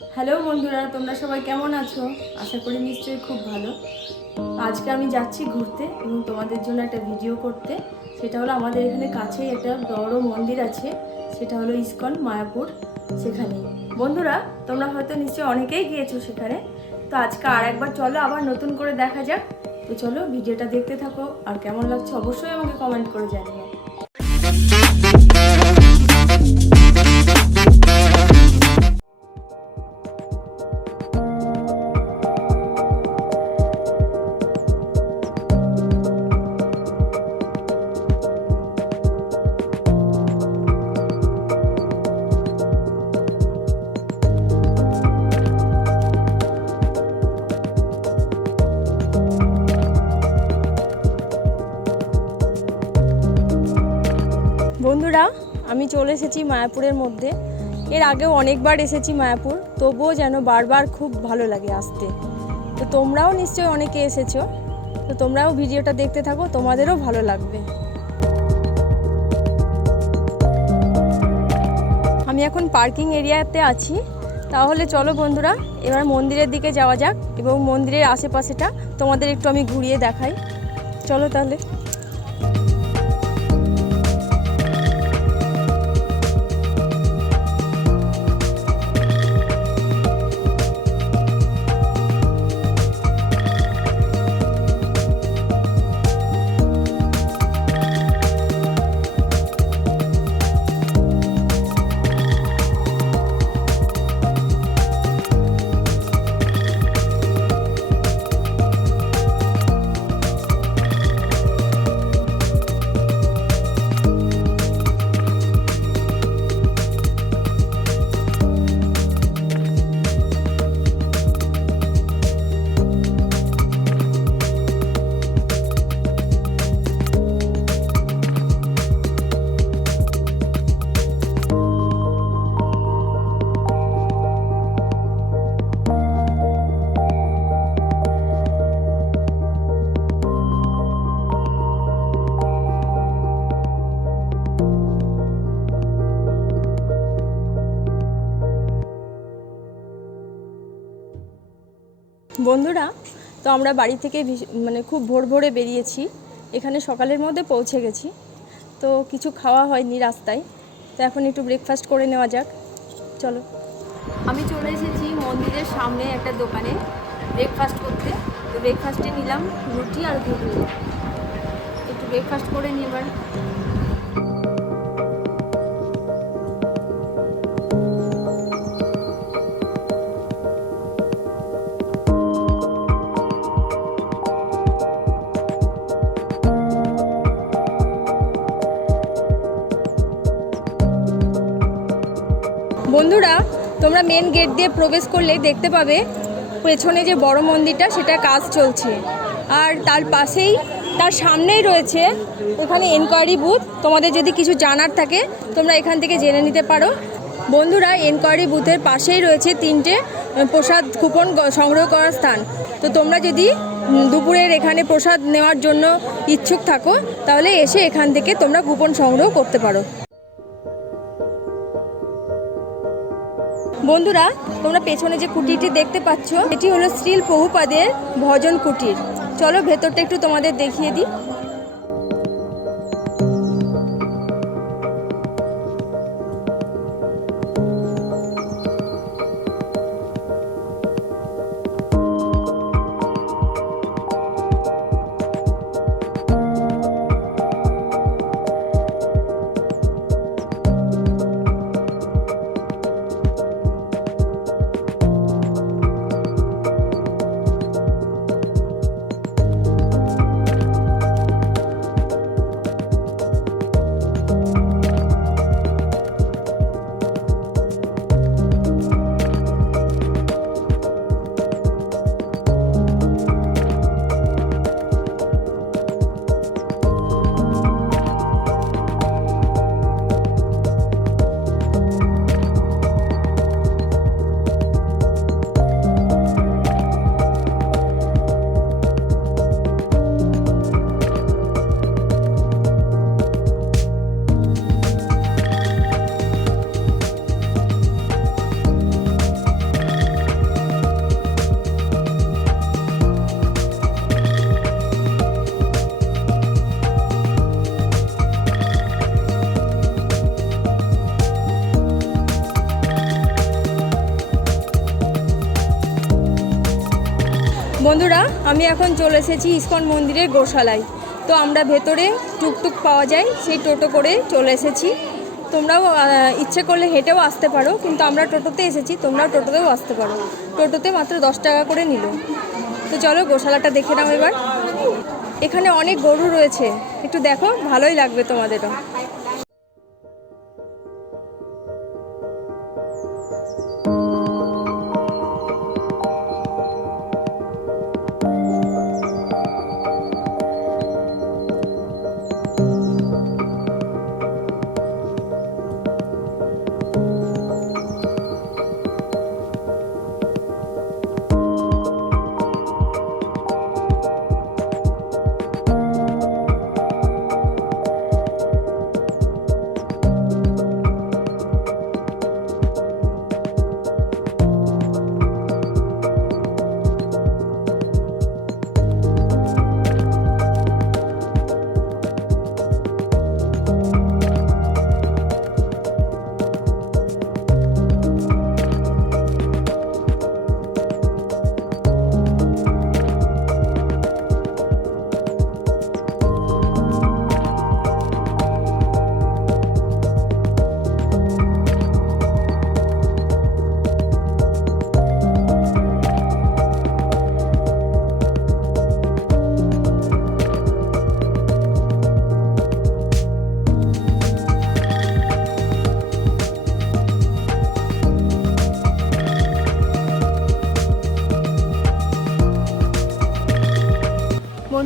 Hello বন্ধুরা, তোমরা সবাই কেমন আছো? আশা করি নিশ্চয়ই খুব ভালো। আজকে আমি যাচ্ছি ঘুরতে এবং তোমাদের জন্য একটা ভিডিও করতে। সেটা হলো আমাদের এখানে কাছেই একটা বড় মন্দির আছে, সেটা হলো ইস্কন মায়াপুর সেখানে। বন্ধুরা, তোমরা হয়তো নিশ্চয়ই অনেকেই গিয়েছো সেখানে। তো আজকে আর একবার চলো, আবার নতুন করে দেখা যাক। তো চলো, ভিডিওটা দেখতে থাকো। আর কেমন লাগছে অবশ্যই আমাকে কমেন্ট করে জানিও। আমি চলে এসেছি মায়াপুরের মধ্যে। এর আগেও অনেকবার এসেছি মায়াপুর, তবুও যেন বারবার খুব ভালো লাগে আসতে। তো তোমরাও নিশ্চয়ই অনেকে এসেছ। তো তোমরাও ভিডিওটা দেখতে থাকো, তোমাদেরও ভালো লাগবে। আমি এখন পার্কিং এরিয়াতে আছি। তাহলে চলো বন্ধুরা, এবার মন্দিরের দিকে যাওয়া যাক এবং মন্দিরের আশেপাশেটা তোমাদের একটু আমি ঘুরিয়ে দেখাই। চলো তাহলে। বন্ধুরা, তো আমরা বাড়ি থেকে মানে খুব ভোর ভোরে বেরিয়েছি। এখানে সকালের মধ্যে পৌঁছে গেছি। তো কিছু খাওয়া হয়নি রাস্তায়। তো এখন একটু ব্রেকফাস্ট করে নেওয়া যাক। চলো। আমি চলে এসেছি মন্দিরের সামনে একটা দোকানে ব্রেকফাস্ট করতে। তো ব্রেকফাস্টে নিলাম রুটি আর ঘুগনি। একটু ব্রেকফাস্ট করে নিই বন্ধুরা, তোমরা মেন গেট দিয়ে প্রবেশ করলে দেখতে পাবে পেছনে যে বড় মন্দিরটা, সেটা কাজ চলছে। আর তার পাশেই, তার সামনেই রয়েছে ওখানে এনকোয়ারি বুথ তোমাদের যদি কিছু জানার থাকে, তোমরা এখান থেকে জেনে নিতে পারো। বন্ধুরা এনকোয়ারি বুথের পাশেই রয়েছে তিনটে প্রসাদ কুপন সংগ্রহ করার স্থান। তো তোমরা যদি দুপুরের এখানে প্রসাদ নেওয়ার জন্য ইচ্ছুক থাকো, তাহলে এসে এখান থেকে তোমরা কুপন সংগ্রহ করতে পারো। বন্ধুরা, তোমরা পেছনে যে কুটিরটি দেখতে পাচ্ছ এটি হলো শ্রীল প্রভুপাদের ভজন কুটির। চলো ভেতরটা একটু তোমাদের দেখিয়ে দিই। আমি এখন চলে এসেছি ইস্কন মন্দিরের গোশালায়। তো আমরা ভেতরে টুকটুক পাওয়া যায়, সেই টোটো করে চলে এসেছি। তোমরাও ইচ্ছে করলে হেঁটেও আসতে পারো, কিন্তু আমরা টোটোতে এসেছি, তোমরাও টোটোতেও আসতে পারো। টোটোতে মাত্র দশ টাকা করে নিল। তো চলো গোশালাটা দেখে নাও এবার। এখানে অনেক গরু রয়েছে। একটু দেখো, ভালোই লাগবে তোমাদেরও।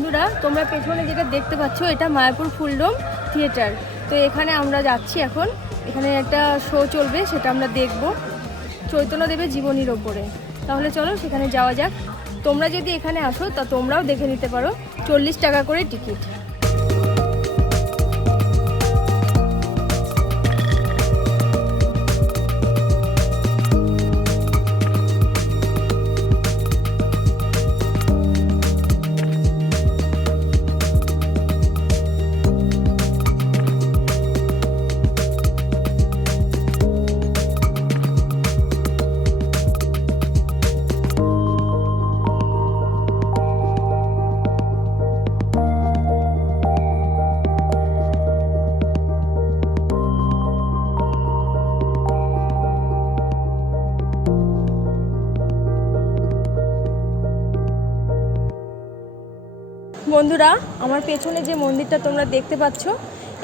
বন্ধুরা, তোমরা পেছনে যেটা দেখতে পাচ্ছ, এটা মায়াপুর ফুলডোম থিয়েটার। তো এখানে আমরা যাচ্ছি এখন। এখানে একটা শো চলবে, সেটা আমরা দেখব চৈতন্যদেবের জীবনীর ওপরে। তাহলে চলো সেখানে যাওয়া যাক। তোমরা যদি এখানে আসো, তা তোমরাও দেখে নিতে পারো। চল্লিশ টাকা করে টিকিট। বন্ধুরা, আমার পেছনে যে মন্দিরটা তোমরা দেখতে পাচ্ছ,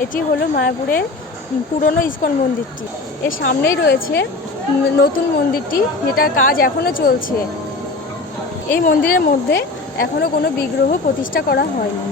এটি হলো মায়াপুরের পুরনো ইস্কন মন্দিরটি। এর সামনেই রয়েছে নতুন মন্দিরটি, যেটার কাজ এখনও চলছে। এই মন্দিরের মধ্যে এখনও কোনো বিগ্রহ প্রতিষ্ঠা করা হয়নি।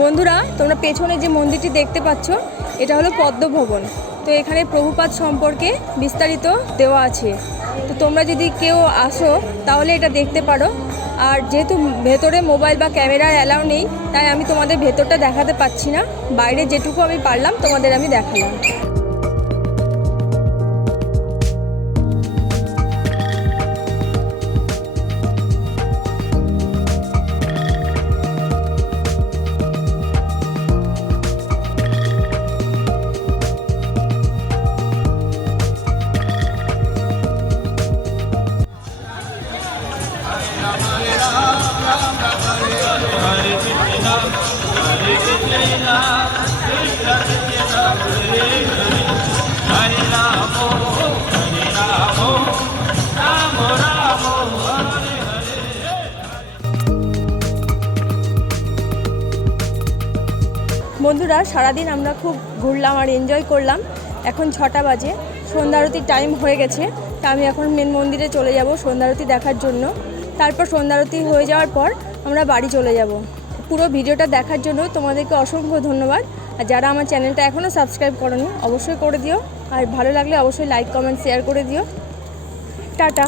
বন্ধুরা তোমরা পেছনে যে মন্দিরটি দেখতে পাচ্ছ এটা হলো পদ্মভবন। তো এখানে প্রভুপাত সম্পর্কে বিস্তারিত দেওয়া আছে। তো তোমরা যদি কেউ আসো, তাহলে এটা দেখতে পারো। আর যেহেতু ভেতরে মোবাইল বা ক্যামেরার অ্যালাউ নেই, তাই আমি তোমাদের ভেতরটা দেখাতে পাচ্ছি না। বাইরে যেটুকু আমি পারলাম, তোমাদের আমি দেখালাম। বন্ধুরা, সারাদিন আমরা খুব ঘুরলাম আর এনজয় করলাম। এখন ছটা বাজে, সন্ধ্যা আরতির টাইম হয়ে গেছে। তা আমি এখন মেন মন্দিরে চলে যাব সন্ধ্যা আরতি দেখার জন্য। তারপর সন্ধ্যা আরতি হয়ে যাওয়ার পর আমরা বাড়ি চলে যাব। পুরো ভিডিওটা দেখার জন্য তোমাদেরকে অসংখ্য ধন্যবাদ। আর যারা আমার চ্যানেলটা এখনও সাবস্ক্রাইব করনি, অবশ্যই করে দিও। আর ভালো লাগলে অবশ্যই লাইক কমেন্ট শেয়ার করে দিও। টাটা।